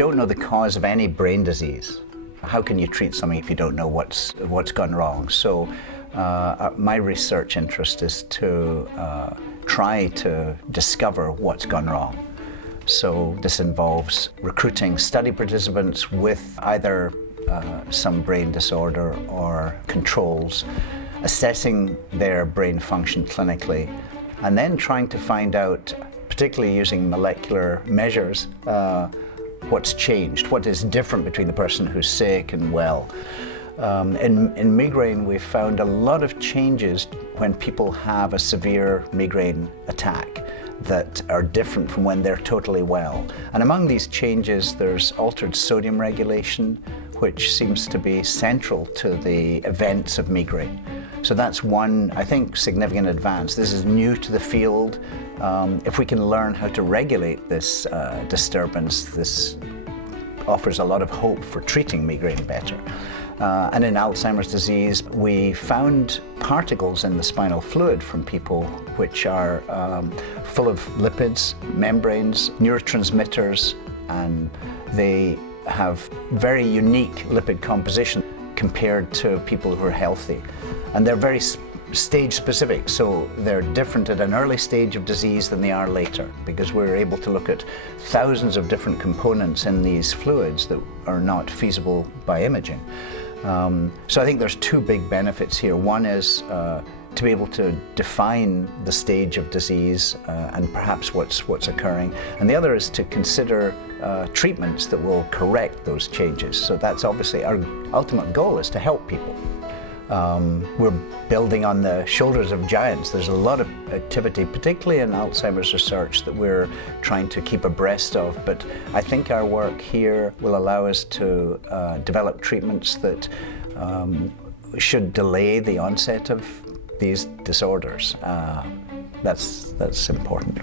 don't know the cause of any brain disease, how can you treat something if you don't know what's gone wrong? So my research interest is to try to discover what's gone wrong. So this involves recruiting study participants with either some brain disorder or controls, assessing their brain function clinically, and then trying to find out, particularly using molecular measures, what's changed, what is different between the person who's sick and well. In migraine, we've found a lot of changes when people have a severe migraine attack that are different from when they're totally well. And among these changes, there's altered sodium regulation, which seems to be central to the events of migraine. So that's one, I think, significant advance. This is new to the field. If we can learn how to regulate this disturbance, this offers a lot of hope for treating migraine better. And in Alzheimer's disease, we found particles in the spinal fluid from people which are full of lipids, membranes, neurotransmitters, and they have very unique lipid composition compared to people who are healthy. And they're very stage specific, so they're different at an early stage of disease than they are later, because we're able to look at thousands of different components in these fluids that are not feasible by imaging. So I think there's two big benefits here. One is to be able to define the stage of disease and perhaps what's occurring. And the other is to consider treatments that will correct those changes. So that's obviously our ultimate goal, is to help people. We're building on the shoulders of giants. There's a lot of activity, particularly in Alzheimer's research, that we're trying to keep abreast of. But I think our work here will allow us to develop treatments that should delay the onset of these disorders. That's important.